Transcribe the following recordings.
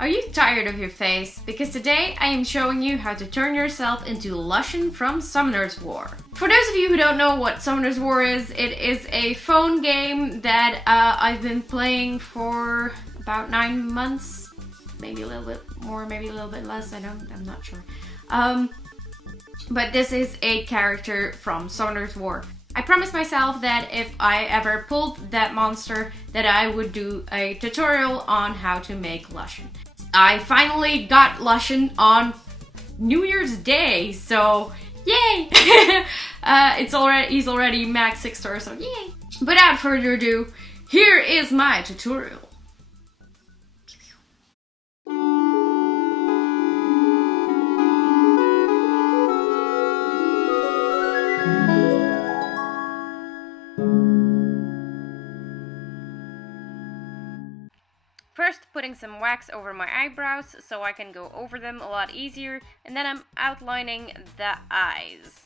Are you tired of your face? Because today I am showing you how to turn yourself into Lushen from Summoner's War. For those of you who don't know what Summoner's War is, it is a phone game that I've been playing for about 9 months. Maybe a little bit more, maybe a little bit less, I'm not sure. But this is a character from Summoner's War. I promised myself that if I ever pulled that monster, that I would do a tutorial on how to make Lushen. I finally got Lushen on New Year's Day, so yay! He's already max 6 star, so yay! Without further ado, here is my tutorial. First, putting some wax over my eyebrows so I can go over them a lot easier, and then I'm outlining the eyes.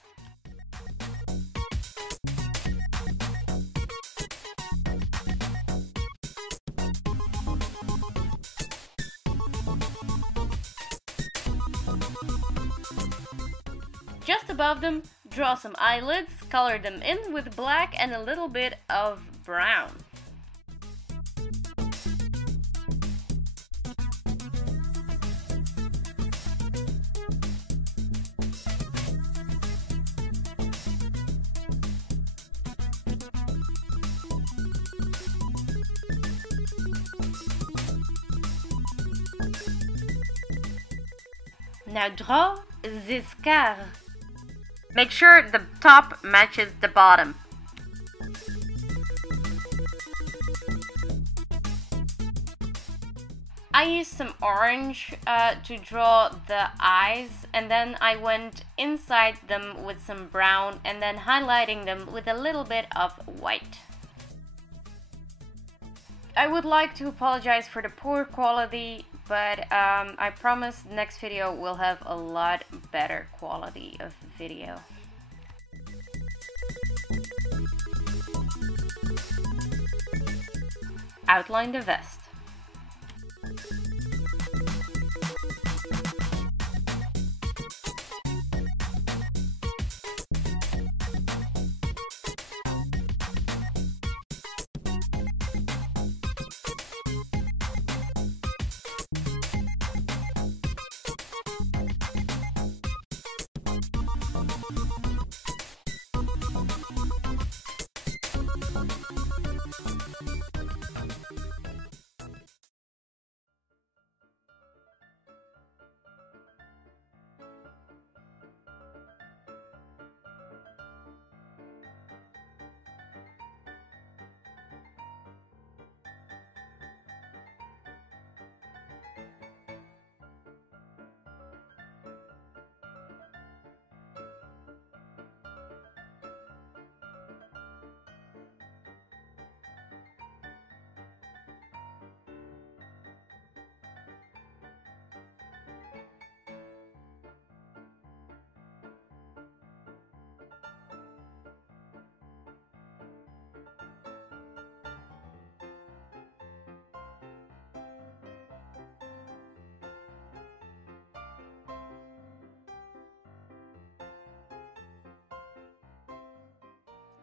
Just above them, draw some eyelids, color them in with black and a little bit of brown. Now draw this car. Make sure the top matches the bottom. I used some orange to draw the eyes, and then I went inside them with some brown and then highlighting them with a little bit of white. I would like to apologize for the poor quality, but I promise the next video will have a lot better quality of video. Outline the vest.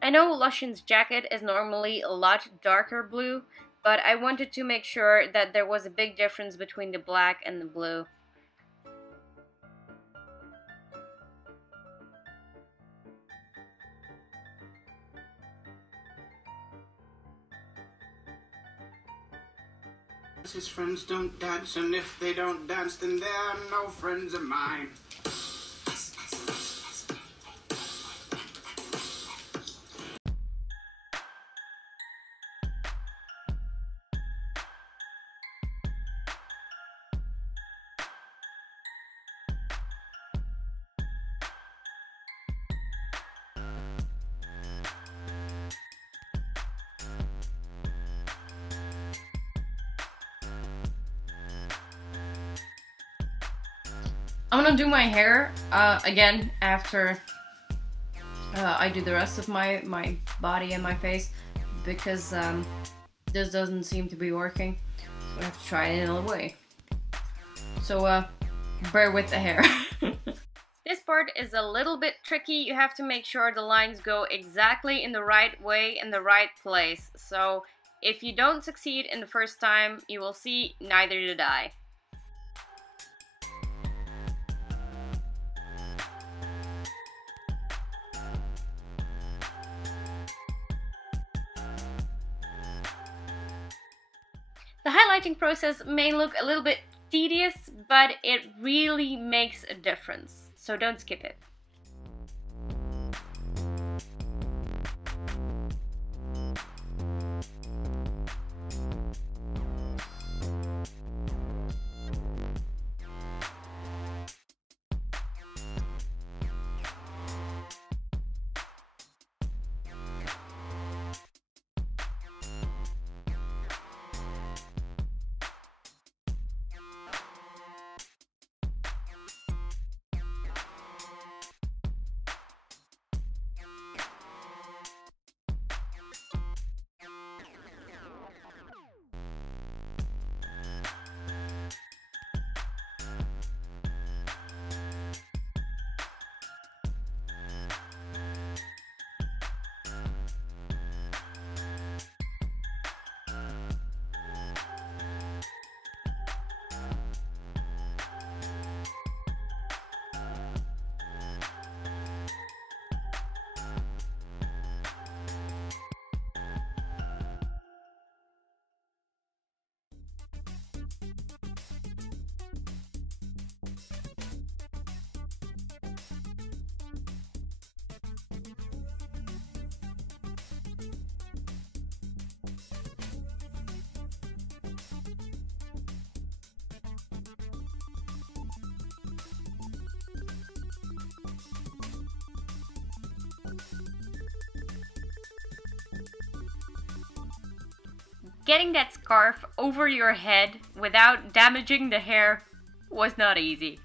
I know Lushen's jacket is normally a lot darker blue, but I wanted to make sure that there was a big difference between the black and the blue. His friends don't dance, and if they don't dance, then they're no friends of mine. I'm gonna do my hair again after I do the rest of my body and my face, because this doesn't seem to be working, so I have to try it in another way. so bear with the hair. This part is a little bit tricky. You have to make sure the lines go exactly in the right way, in the right place. So if you don't succeed in the first time, you will see neither did I. The highlighting process may look a little bit tedious, but it really makes a difference, so don't skip it. Getting that scarf over your head without damaging the hair was not easy.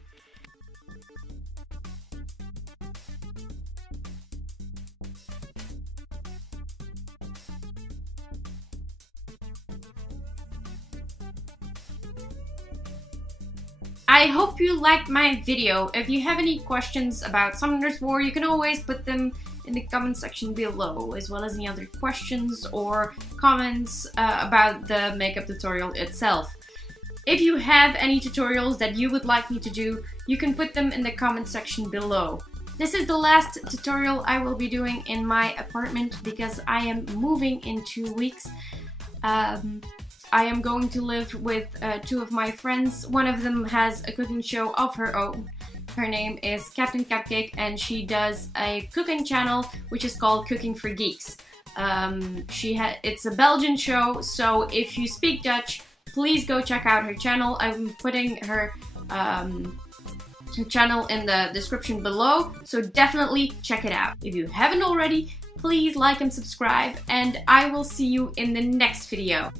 I hope you liked my video. If you have any questions about Summoner's War, you can always put them in the comment section below, as well as any other questions or comments about the makeup tutorial itself. If you have any tutorials that you would like me to do, you can put them in the comment section below. This is the last tutorial I will be doing in my apartment because I am moving in 2 weeks. I am going to live with 2 of my friends. One of them has a cooking show of her own. Her name is Captain Cupcake and she does a cooking channel which is called Cooking for Geeks. It's a Belgian show, so if you speak Dutch, please go check out her channel. I'm putting her channel in the description below, so definitely check it out. If you haven't already, please like and subscribe, and I will see you in the next video.